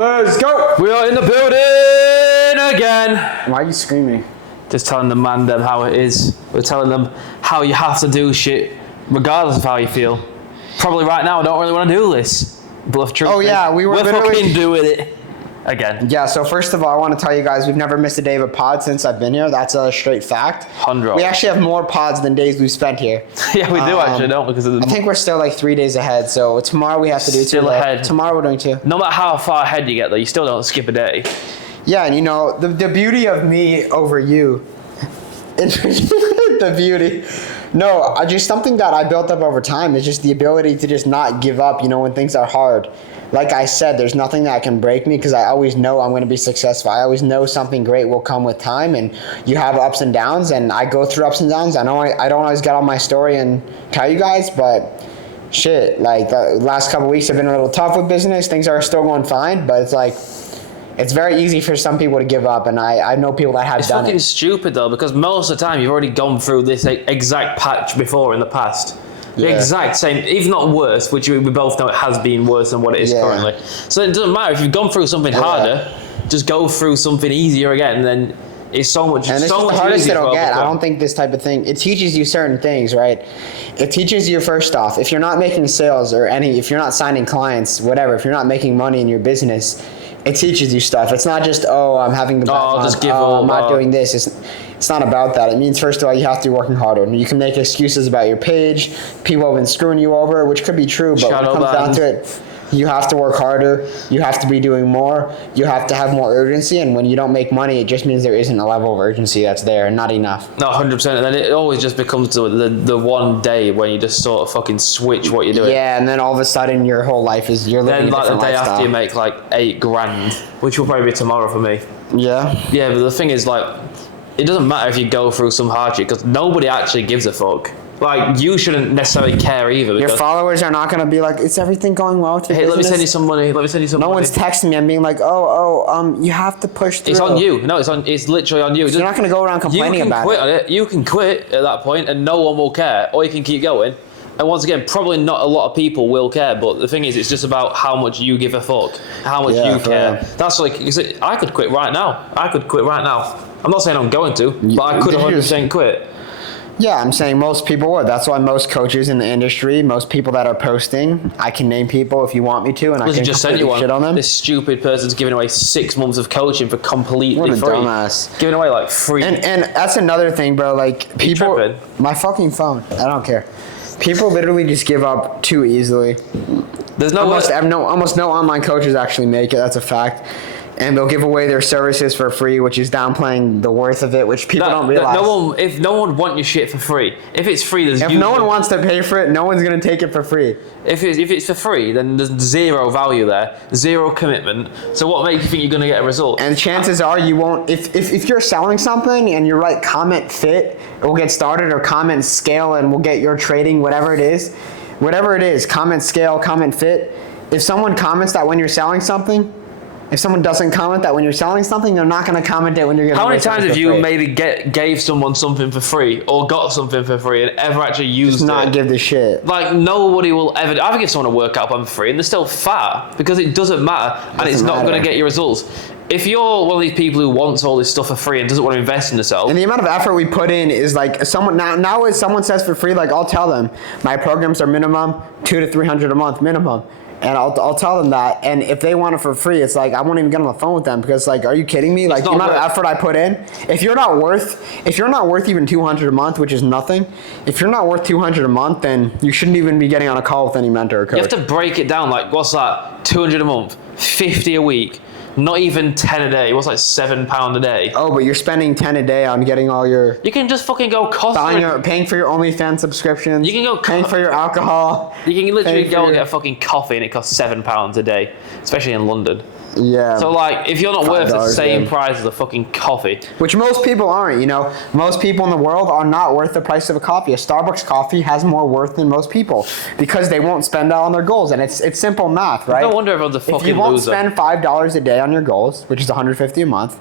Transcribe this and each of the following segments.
Let's go! We are in the building again. Why are you screaming? Just telling the man them how it is. We're telling them how you have to do shit, regardless of how you feel. Probably right now, I don't really want to do this. But Oh yeah, we're fucking doing it again. Yeah, so first of all, I want to tell you guys, we've never missed a day of a pod since I've been here. That's a straight fact. 100. We actually have more pods than days we've spent here. Yeah, we do actually, don't we? Because I think we're still like 3 days ahead, so tomorrow we have to do still two. ahead. Tomorrow we're doing two. No matter how far ahead you get, though, you still don't skip a day. Yeah, and you know, the beauty of me over you, the beauty, no, just something that I built up over time is just the ability to just not give up, you know, when things are hard. Like I said, there's nothing that can break me because I always know I'm going to be successful. I always know something great will come with time, and you have ups and downs, and I go through ups and downs. I know I don't always get on my story and tell you guys, but shit, like the last couple of weeks have been a little tough with business. Things are still going fine, but it's like, it's very easy for some people to give up, and I know people that have done it. It's fucking stupid, though, because most of the time you've already gone through this exact patch before in the past. The exact same, if not worse, which we both know it has been worse than what it is currently. So it doesn't matter if you've gone through something harder, just go through something easier again, and then it's so much. And this is the hardest it'll get. I don't think this type of thing. It teaches you certain things, right? It teaches you first off, if you're not making sales or if you're not signing clients, whatever, if you're not making money in your business, it teaches you stuff. It's not just, I'm having a bad month, I'm not doing this. It's not about that. It means, first of all, you have to be working harder. You can make excuses about your page. People have been screwing you over, which could be true, but when it comes down to it, you have to work harder. You have to be doing more. You have to have more urgency, and when you don't make money, it just means there isn't a level of urgency that's there, and not enough. No, 100%. And then it always just becomes the one day when you just sort of fucking switch what you're doing. Yeah, and then all of a sudden your whole life is, you're living a different lifestyle. Then like the day after you make like $8,000, which will probably be tomorrow for me. Yeah? Yeah, but the thing is, like, it doesn't matter if you go through some hardship, because nobody actually gives a fuck. Like, you shouldn't necessarily care either. Your followers are not going to be like, is everything going well with your business? Let me send you some money. No one's texting me and being like, you have to push through. It's on you. No, it's literally on you. So you're not going to go around complaining about it. You can quit on it. You can quit at that point and no one will care. Or you can keep going. And once again, probably not a lot of people will care, but the thing is, it's just about how much you give a fuck. How much you care. That's like, I could quit right now. I'm not saying I'm going to, but I could 100% quit. Yeah, I'm saying most people would. That's why most coaches in the industry, most people that are posting, I can name people if you want me to, and I can just send you shit on them. This stupid person's giving away 6 months of coaching for completely free. What a dumbass. Giving away like free. And that's another thing, bro. Like, people, my fucking phone. I don't care. People literally just give up too easily. There's no almost no online coaches actually make it. That's a fact. And they'll give away their services for free, which is downplaying the worth of it, which people don't realize. If no one wants your shit for free, if it's free, if no one wants to pay for it, no one's gonna take it for free. If it's for free, then there's zero value there, zero commitment. So what makes you think you're gonna get a result? And chances are you won't. If you're selling something and you write comment fit, it will get started, or comment scale and we'll get your trading, whatever it is, comment scale, comment fit. If someone comments that when you're selling something. If someone doesn't comment that when you're selling something, they're not going to comment it when you're giving How many times have you maybe gave someone something for free or got something for free and ever actually used it? Just not give the shit. Like, nobody will ever. I give someone a workout plan for free and they're still fat because it doesn't matter and it's not going to get you results. If you're one of these people who wants all this stuff for free and doesn't want to invest in themselves. And the amount of effort we put in is like, now if someone says for free, like, I'll tell them, my programs are minimum $200 to $300 a month minimum. And I'll tell them that, and if they want it for free, it's like I won't even get on the phone with them because, like, are you kidding me? Like, the amount of effort I put in. If you're not worth even $200 a month, which is nothing, if you're not worth $200 a month, then you shouldn't even be getting on a call with any mentor or coach. You have to break it down. Like, what's that? $200 a month, $50 a week. Not even 10 a day. What's like £7 a day? Oh, but you're spending 10 a day on getting all your. You can just fucking go paying for your OnlyFans subscriptions. You can go paying for your alcohol. You can literally go and get a fucking coffee and it costs £7 a day, especially in London. Yeah. So like, if you're not worth the same price as a fucking coffee, which most people aren't, you know, most people in the world are not worth the price of a coffee. A Starbucks coffee has more worth than most people because they won't spend that on their goals, and it's simple math, right? No wonder everyone's a fucking loser. If you won't spend $5 a day on your goals, which is $150 a month,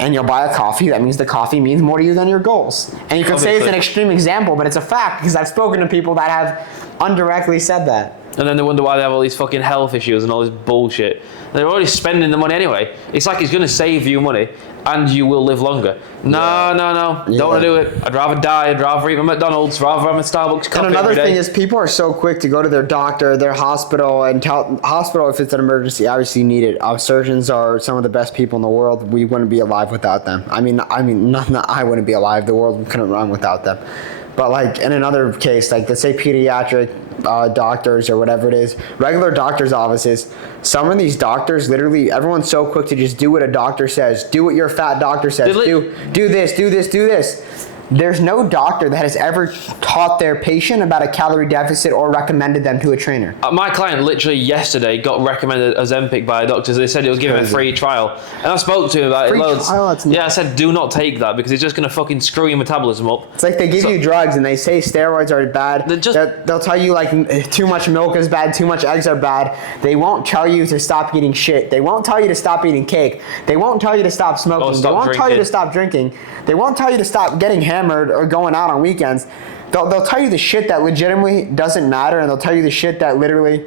and you'll buy a coffee, that means the coffee means more to you than your goals. And you can say it's an extreme example, but it's a fact because I've spoken to people that have indirectly said that. And then they wonder why they have all these fucking health issues and all this bullshit. They're already spending the money anyway. It's like it's going to save you money and you will live longer. No. Don't want to do it. I'd rather die. I'd rather eat my McDonald's, rather have my Starbucks coffee. And another every day. thing is people are so quick to go to their doctor, their hospital, and tell hospital if it's an emergency, obviously you need it. Our surgeons are some of the best people in the world. We wouldn't be alive without them. I mean, not I wouldn't be alive. The world couldn't run without them. But like in another case, like let's say pediatric doctors or whatever it is, regular doctors' offices, some of these doctors literally, everyone's so quick to just do what a doctor says. Do what your fat doctor says. Do this. There's no doctor that has ever taught their patient about a calorie deficit or recommended them to a trainer. My client literally yesterday got recommended Ozempic by a doctor. They said it was giving him a free trial. And I spoke to him about it loads. I said, do not take that because it's just going to fucking screw your metabolism up. It's like they give you drugs and they say steroids are bad. They'll tell you like too much milk is bad, too much eggs are bad. They won't tell you to stop eating shit. They won't tell you to stop eating cake. They won't tell you to stop smoking. They won't tell you to stop drinking. They won't tell you to stop getting hammered or going out on weekends. They'll tell you the shit that legitimately doesn't matter, and they'll tell you the shit that literally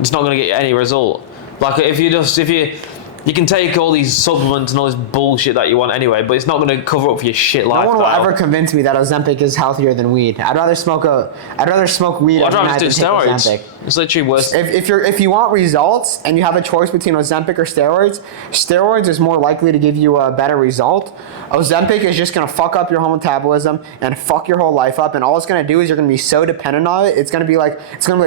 it's not going to get you any result. Like if you can take all these supplements and all this bullshit that you want anyway, but it's not going to cover up for your shit lifestyle. No one will ever convince me that Ozempic is healthier than weed. I'd rather smoke weed. I'd rather do steroids. Ozempic. It's literally worse. If you want results and you have a choice between Ozempic or steroids is more likely to give you a better result. Ozempic is just going to fuck up your whole metabolism and fuck your whole life up, and all it's going to do is you're going to be so dependent on it. It's going to be like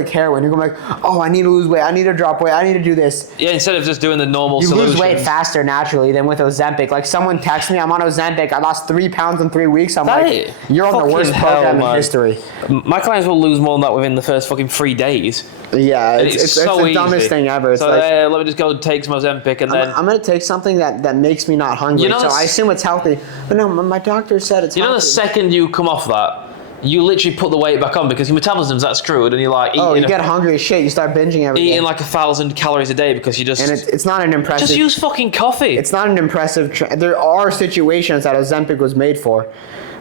heroin. You're going to be like, oh, I need to lose weight. I need to drop weight. I need to do this. Yeah, instead of just doing the normal solution. You lose weight faster naturally than with Ozempic. Like someone texts me, I'm on Ozempic. I lost 3 pounds in 3 weeks. I'm like, you're on the worst program in history. My clients will lose more than that within the first fucking 3 days. Yeah, it's the dumbest thing ever. It's so like, let me just go take some Ozempic and then I'm gonna take something that makes me not hungry. So I assume it's healthy. But no, my doctor said it's healthy. You know, the second you come off that, you literally put the weight back on because your metabolism's that screwed, and you're like, you get hungry as shit. You start binging every day. Eating like 1,000 calories a day because you just. And it's not an impressive. Just use fucking coffee. It's not an impressive. There are situations that Ozempic was made for.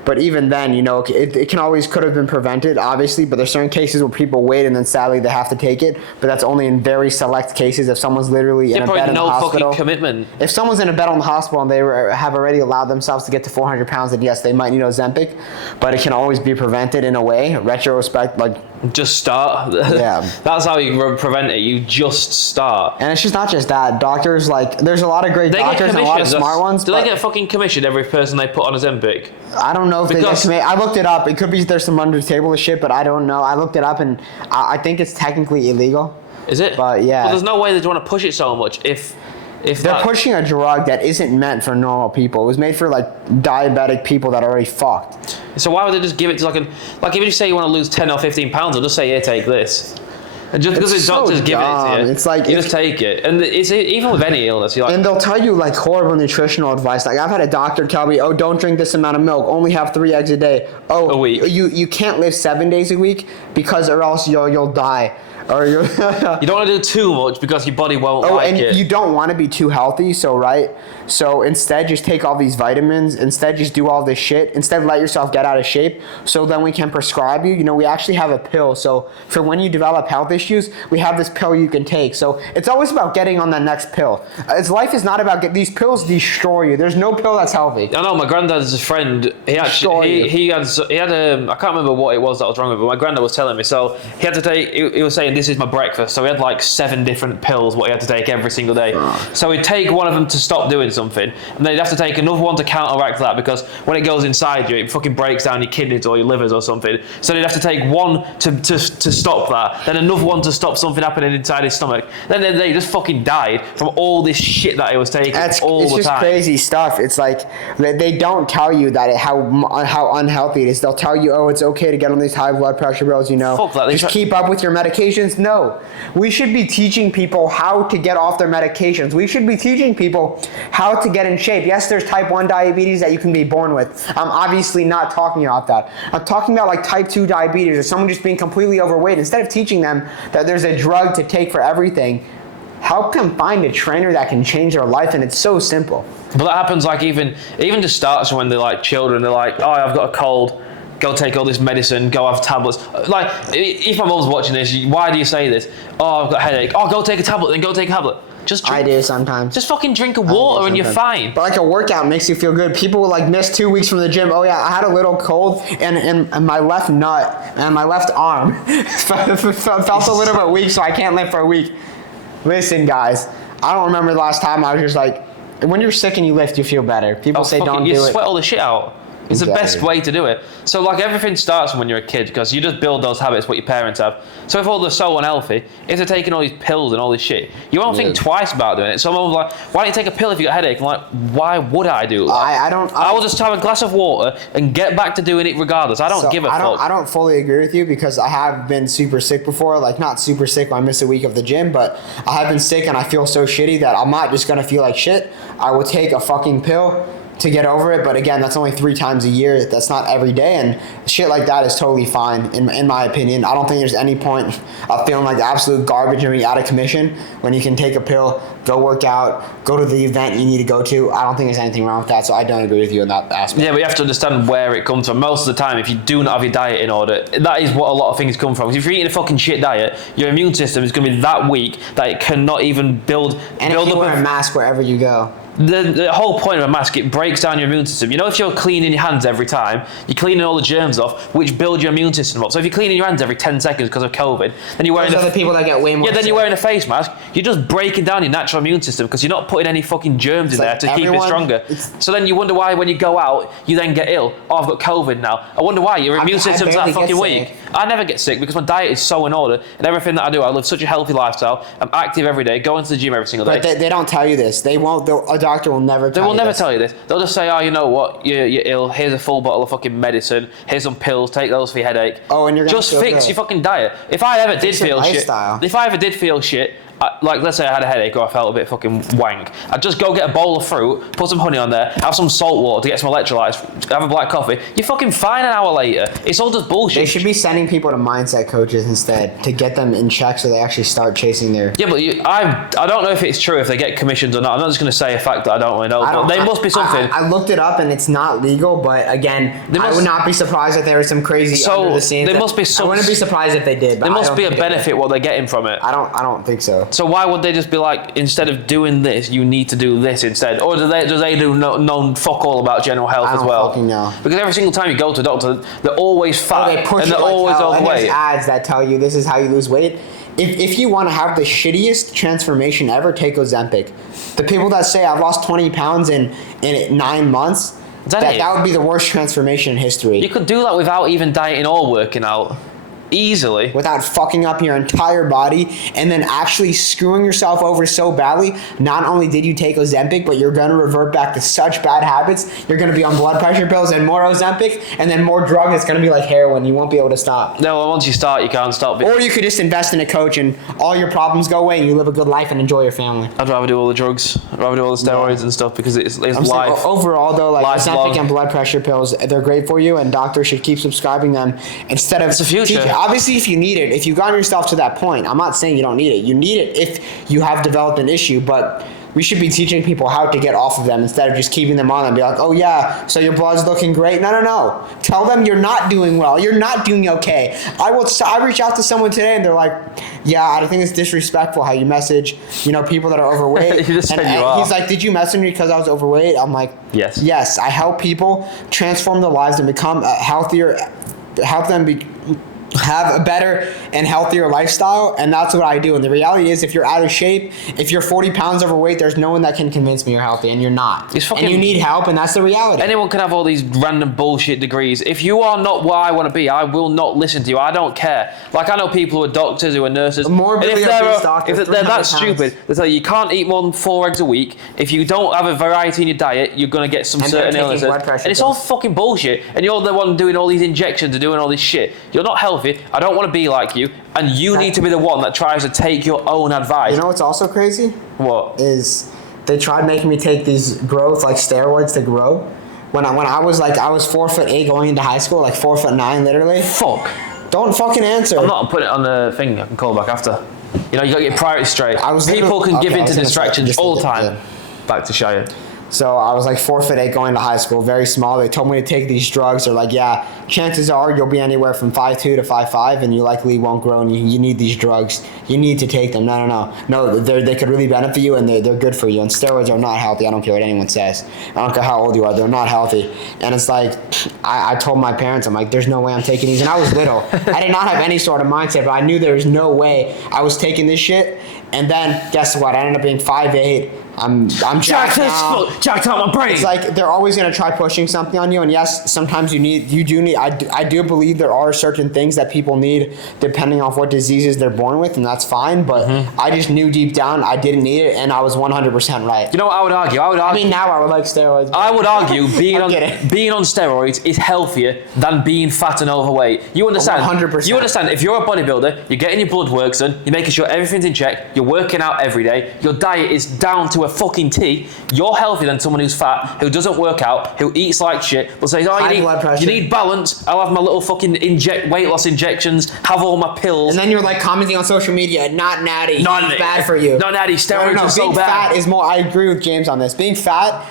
But even then, it could have been prevented, obviously. But there's certain cases where people wait and then sadly they have to take it. But that's only in very select cases. If someone's literally in a bed in the hospital, fucking commitment. If someone's in a bed on the hospital and they have already allowed themselves to get to 400 pounds, then yes, they might need Ozempic. But it can always be prevented in a way. Retrospect, like. Just start. Yeah. That's how you prevent it. You just start. And it's just not just that. Doctors, there's a lot of great doctors and a lot of smart ones. Do they get fucking commission every person they put on Ozempic? I don't know if they get commission. I looked it up. It could be there's some under the table shit, but I don't know. I looked it up and I think it's technically illegal. Is it? But yeah. Well, there's no way they'd want to push it so much if they're pushing a drug that isn't meant for normal people. It was made for diabetic people that are already fucked. So why would they just give it to like if you say you want to lose 10 or 15 pounds, they'll just say, here, take this. And just because the doctors give it to you, it's like you just take it. And it's even with any illness, you're like, and they'll tell you horrible nutritional advice. Like I've had a doctor tell me, oh, don't drink this amount of milk. Only have 3 eggs a day. Oh, a week. You can't live 7 days a week because or else you'll die. Or you don't want to do too much because your body won't like it. And you don't want to be too healthy, so instead just take all these vitamins, instead just do all this shit, instead let yourself get out of shape, so then we can prescribe you. We actually have a pill, so for when you develop health issues, we have this pill you can take. So it's always about getting on that next pill. Life is not about these pills destroy you. There's no pill that's healthy. I know my granddad's friend, he had I can't remember what it was that was wrong with him, but my granddad was telling me, so he had to take, he was saying, this is my breakfast. So he had 7 different pills what he had to take every single day. So he'd take one of them to stop doing something, and then he'd have to take another one to counteract that, because when it goes inside you, it fucking breaks down your kidneys or your livers or something. So he'd have to take one to stop that, then another one to stop something happening inside his stomach. Then they just fucking died from all this shit that he was taking all the time. It's just crazy stuff. It's like they don't tell you that how unhealthy it is. They'll tell you, oh, it's okay to get on these high blood pressure pills. Fuck that. Just keep up with your medications. No. We should be teaching people how to get off their medications. We should be teaching people how to get in shape. Yes, there's type 1 diabetes that you can be born with. I'm obviously not talking about that. I'm talking about type 2 diabetes or someone just being completely overweight. Instead of teaching them that there's a drug to take for everything, help them find a trainer that can change their life, and it's so simple. But that happens even to start when they're children. They're like, oh, I've got a cold. Go take all this medicine, go have tablets. If my mum's watching this, why do you say this? Oh, I've got a headache. Oh, go take a tablet, then go take a tablet. Just drink. I do sometimes. Just fucking drink a water and you're fine. But like a workout makes you feel good. People will like miss 2 weeks from the gym. Oh yeah, I had a little cold and my left nut and my left arm felt a little bit weak, so I can't lift for a week. Listen, guys, I don't remember the last time I was just like, when you're sick and you lift, you feel better. People say don't do it. You sweat all the shit out. It's Exactly. the best way to do it. So like everything starts when you're a kid because you just build those habits what your parents have. So if all they're so unhealthy, if they're taking all these pills and all this shit, you won't think twice about doing it. Someone was like, why don't you take a pill if you got a headache? I'm like, why would I do that? I will just have a glass of water and get back to doing it regardless. I don't give a fuck. I don't fully agree with you because I have been super sick before. Like not super sick when I miss a week of the gym, but I have been sick and I feel so shitty that I'm not just gonna feel like shit. I will take a fucking pill to get over it, but again, that's only 3 times a year. That's not every day, and shit like that is totally fine in my opinion. I don't think there's any point of feeling like absolute garbage and being out of commission when you can take a pill, go work out, go to the event you need to go to. I don't think there's anything wrong with that, so I don't agree with you in that aspect. Yeah, but you have to understand where it comes from. Most of the time, if you do not have your diet in order, that is what a lot of things come from. If you're eating a fucking shit diet, your immune system is going to be that weak that it cannot even build And if you wear a mask wherever you go. The whole point of a mask, it breaks down your immune system. You know, if you're cleaning your hands every time, you're cleaning all the germs off, which build your immune system up. So if you're cleaning your hands every 10 seconds because of COVID, then you're wearing Those are the people that get way more then sick. you're wearing a face mask. You're just breaking down your natural immune system because you're not putting any fucking germs in there to keep it stronger. So then you wonder why when you go out, you then get ill. Oh, I've got COVID now. I wonder why your immune system's that fucking weak. I never get sick because my diet is so in order and everything that I do, I live such a healthy lifestyle. I'm active every day, going to the gym every single day. But they don't tell you this. They won't. A doctor will never tell you. They will never tell you this. They'll just say, oh, you know what, you're ill. Here's a full bottle of fucking medicine. Here's some pills. Take those for your headache. Oh, and you're gonna just feel fix good. your fucking diet. If I ever did feel shit, like let's say I had a headache or I felt a bit fucking wank, I'd just go get a bowl of fruit, put some honey on there, have some salt water to get some electrolytes, have a black coffee. You're fucking fine an hour later. It's all just bullshit. They should be sending people to mindset coaches instead to get them in check so they actually start chasing their... Yeah, but I don't know if it's true if they get commissions or not. I'm not just going to say a fact that I don't really know, but there must be something. I looked it up and it's not legal, but again, I would not be surprised if there was some crazy under the scenes. There must be some... I wouldn't be surprised if they did. But there must be a benefit what they're getting from it. I don't think so. So why would they just be like, instead of doing this, you need to do this instead? Or do they know fuck all about general health as well? I don't fucking know. Because every single time you go to a doctor, they're always fat and they're always overweight. And there's ads that tell you this is how you lose weight. If you want to have the shittiest transformation ever, take Ozempic. The people that say I've lost 20 pounds in 9 months, that would be the worst transformation in history. You could do that without even dieting or working out. Easily. Without fucking up your entire body and then actually screwing yourself over so badly. Not only did you take Ozempic, but you're going to revert back to such bad habits. You're going to be on blood pressure pills and more Ozempic and then more drug. It's going to be like heroin. You won't be able to stop. No, once you start, you can't stop. Or you could just invest in a coach and all your problems go away and you live a good life and enjoy your family. I'd rather do all the drugs. I'd rather do all the steroids and stuff because it's life. Overall, though, like Ozempic and long. blood pressure pills, they're great for you and doctors should keep prescribing them instead of... It's the future. Obviously, if you need it, if you've gotten yourself to that point, I'm not saying you don't need it. You need it if you have developed an issue, but we should be teaching people how to get off of them instead of just keeping them on and be like, oh yeah, so your blood's looking great. No. Tell them you're not doing well. You're not doing okay. I reach out to someone today and they're like, yeah, I think it's disrespectful how you message, people that are overweight. He's like, did you message me because I was overweight? I'm like, yes. Yes, I help people transform their lives and become healthier, help them have a better and healthier lifestyle, and that's what I do. And the reality is, if you're out of shape, if you're 40 pounds overweight, there's no one that can convince me you're healthy, and you're not. And you need help, and that's the reality. Anyone can have all these random bullshit degrees. If you are not what I want to be, I will not listen to you. I don't care. Like, I know people who are doctors, who are nurses. If they're that stupid, they tell you can't eat more than 4 eggs a week. If you don't have a variety in your diet, you're going to get some certain illnesses. And it's all fucking bullshit. And you're the one doing all these injections and doing all this shit. You're not healthy. I don't want to be like you, and you need to be the one that tries to take your own advice. You know what's also crazy? What? Is they tried making me take these growth, like steroids to grow. When I was 4'8" going into high school, like 4'9", literally. Fuck. Don't fucking answer. I'm not putting it on the thing. I can call back after. You got to get priorities straight. People can give in to distractions all the time. Back to Shia. So I was like 4'8" going to high school, very small. They told me to take these drugs. They're like, yeah, chances are you'll be anywhere from 5'2" to 5'5", and you likely won't grow, and you need these drugs. You need to take them. No, they could really benefit you, and they're good for you. And steroids are not healthy. I don't care what anyone says. I don't care how old you are. They're not healthy. And it's like, I told my parents, I'm like, there's no way I'm taking these. And I was little. I did not have any sort of mindset, but I knew there was no way I was taking this shit. And then, guess what? I ended up being 5'8". I'm jacked now. Jacked out my brain. It's like they're always gonna try pushing something on you, and yes, sometimes you do need. I do believe there are certain things that people need depending on what diseases they're born with, and that's fine. But I just knew deep down I didn't need it, and I was 100% right. You know what I would argue? I mean, now I would like steroids. I would argue being on steroids is healthier than being fat and overweight. You understand? 100%. You understand? If you're a bodybuilder, you're getting your blood work done, you're making sure everything's in check, you're working out every day, your diet is down to a fucking T. You're healthier than someone who's fat, who doesn't work out, who eats like shit, but says, "Oh, you need balance. I'll have my little fucking weight loss injections, have all my pills." And then you're like commenting on social media, "Not natty, bad for you." Not natty. Steroids are so bad. Being fat is more. I agree with James on this. Being fat,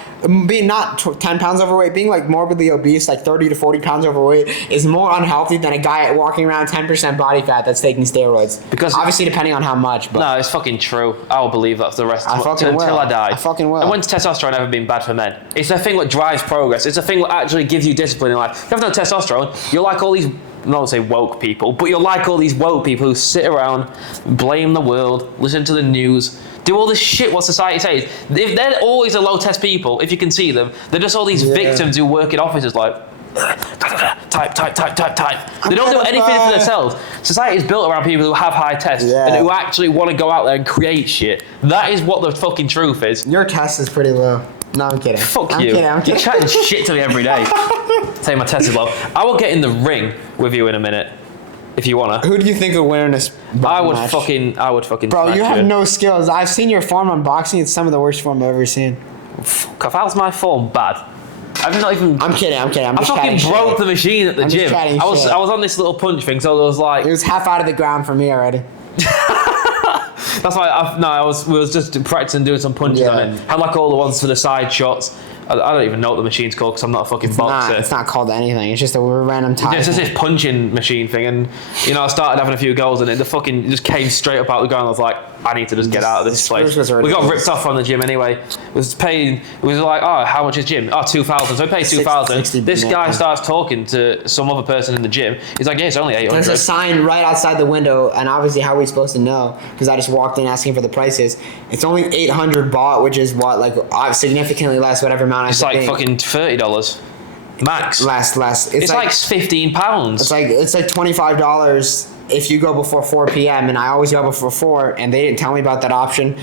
being not 10 pounds overweight, being like morbidly obese, like 30 to 40 pounds overweight, is more unhealthy than a guy walking around 10% body fat that's taking steroids. Because obviously, depending on how much. But no, it's fucking true. I will believe that for the rest until I die. I fucking will. And when's testosterone ever been bad for men? It's a thing that drives progress. It's a thing that actually gives you discipline in life. If you have no testosterone, you're like all these, I don't say woke people, but you're like all these woke people who sit around, blame the world, listen to the news, do all this shit what society says. If they're always the low test people, if you can see them, they're just all these victims who work in offices like type. They don't do anything for themselves. Society is built around people who have high tests and who actually want to go out there and create shit. That is what the fucking truth is. Your test is pretty low. No, I'm kidding. Fuck you. You're chatting shit to me every day. Say my test is low. I will get in the ring with you in a minute. If you wanna. Who do you think would win in this I would match? fucking Bro, you have no skills. I've seen your form on boxing. It's some of the worst form I've ever seen. Fuck, how's my form bad? I've not even. I'm kidding. I'm just fucking broke the machine at the gym. I was shit. on this little punch thing, so it was like. It was half out of the ground for me already. That's why we was just practicing doing some punches on it. Had like all the ones for the side shots. I don't even know what the machine's called because I'm not a fucking boxer. It's not called anything. It's just a random type. It's just this punching machine thing, and I started having a few goals, and it just came straight up out the ground. I was like, I need to just get out of this place. We got ripped off from the gym anyway. It was like, oh, how much is gym? Oh, 2,000. So we paid 2,000. This guy starts talking to some other person in the gym. He's like, yeah, it's only 800. There's a sign right outside the window, and obviously, how are we supposed to know? Because I just walked in asking for the prices. It's only 800 baht, which is what, like, significantly less, whatever amount I It's like fucking $30 max. Less. It's like £15. It's like $25 if you go before 4 p.m. and I always go before 4, and they didn't tell me about that option.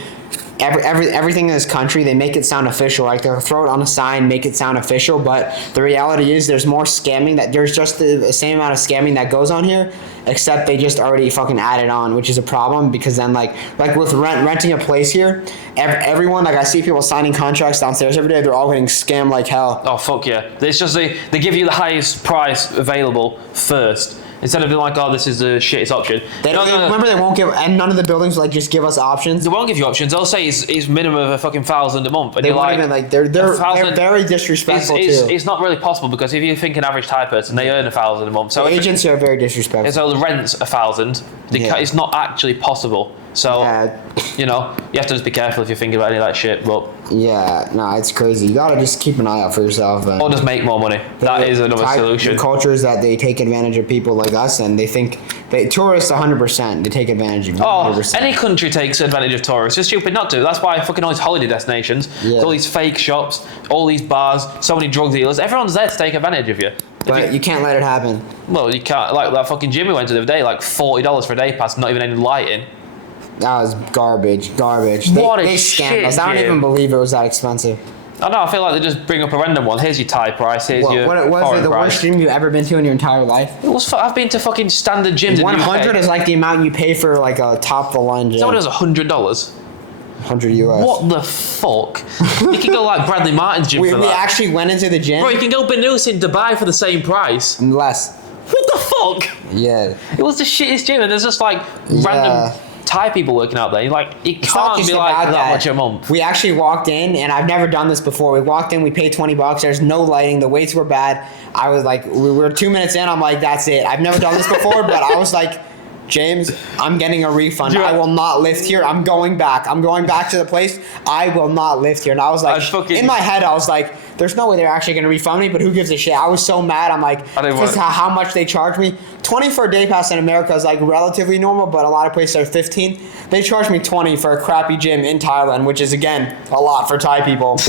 Everything in this country, they make it sound official. Like they'll throw it on a sign, make it sound official, but the reality is there's more scamming. There's just the same amount of scamming that goes on here, except they just already fucking added on, which is a problem because then like with renting a place here, everyone, like I see people signing contracts downstairs every day, they're all getting scammed like hell. Oh fuck yeah! It's just they give you the highest price available first. Instead of being like, oh, this is the shittest option. Remember, they won't give, and none of the buildings like just give us options. They won't give you options. They'll say it's minimum of a fucking 1,000 a month. And they won't even like they're very disrespectful too. It's not really possible because if you think an average Thai person, they earn 1,000 a month. So the agents are very disrespectful. So the rent's 1,000. It's not actually possible. So you have to just be careful if you're thinking about any of that shit. But it's crazy. You gotta just keep an eye out for yourself. Or just make more money. That is another solution. The culture is that they take advantage of people like us, and they think tourists 100%. They take advantage of 100%. Any country takes advantage of tourists. It's stupid not to. That's why fucking all these holiday destinations, there's all these fake shops, all these bars, so many drug dealers. Everyone's there to take advantage of you. But you can't let it happen. Well, you can't. Like that fucking gym we went to the other day, like $40 for a day pass, not even any lighting. That was garbage. They scammed us. I don't even believe it was that expensive. I know. I feel like they just bring up a random one. Here's your Thai price. Here's your what was it? The worst gym you've ever been to in your entire life? I've been to fucking standard gyms. 100 is like the amount you pay for like a top of the line gym. So what is $100? 100 US. What the fuck? You can go like Bradley Martin's gym for that. We actually went into the gym. Bro, you can go Banus in Dubai for the same price. Less. What the fuck? Yeah. It was the shittest gym, and there's just like random Thai people working out there. You're like, it It's not can't just be like about that much a month. We actually walked in, and I've never done this before. We walked in, we paid $20. There's no lighting. The weights were bad. I was like, we were 2 minutes in. I'm like, that's it. I've never done this before, but I was like, James, I'm getting a refund. I will not lift here. I'm going back. I'm going back to the place. I will not lift here. And I was like, in my head, I was like, there's no way they're actually going to refund me, but who gives a shit? I was so mad. I'm like, because how much they charge me. 20 for a day pass in America is like relatively normal, but a lot of places are 15. They charge me 20 for a crappy gym in Thailand, which is, again, a lot for Thai people.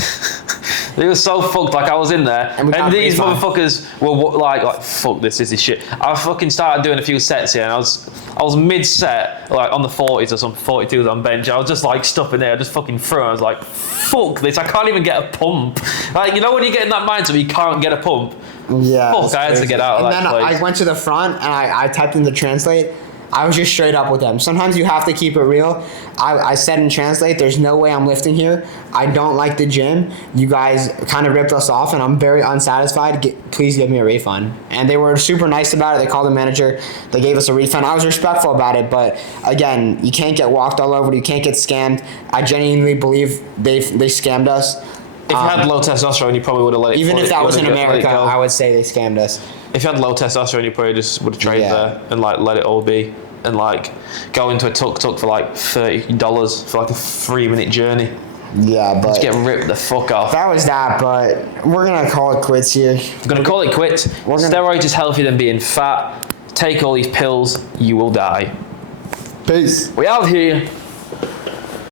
It was so fucked. Like, I was in there, and these motherfuckers were like, fuck this is shit. I fucking started doing a few sets here, and I was mid-set, like on the 40s or some 42s on bench. I was just like stuff in there, just fucking through. I was like, fuck this. I can't even get a pump. Like, you know when you get in that mindset where you can't get a pump? Yeah. Fuck, I had to get out of that place. And then I went to the front, and I typed in the translate. I was just straight up with them. Sometimes you have to keep it real. I said in translate, there's no way I'm lifting here. I don't like the gym. You guys kind of ripped us off, and I'm very unsatisfied. Please give me a refund. And they were super nice about it. They called the manager. They gave us a refund. I was respectful about it, but again, you can't get walked all over. You can't get scammed. I genuinely believe they scammed us. If you had low testosterone, you probably would have let it. Even if that was in America, I would say they scammed us. If you had low testosterone, you probably just would have trained there and like let it all be, and like go into a tuk-tuk for like $30 for like a 3-minute journey. Yeah, but just get ripped the fuck off. That was that, but we're gonna call it quits here. We're gonna call it quits. Steroids is healthier than being fat. Take all these pills, you will die. Peace. We out here.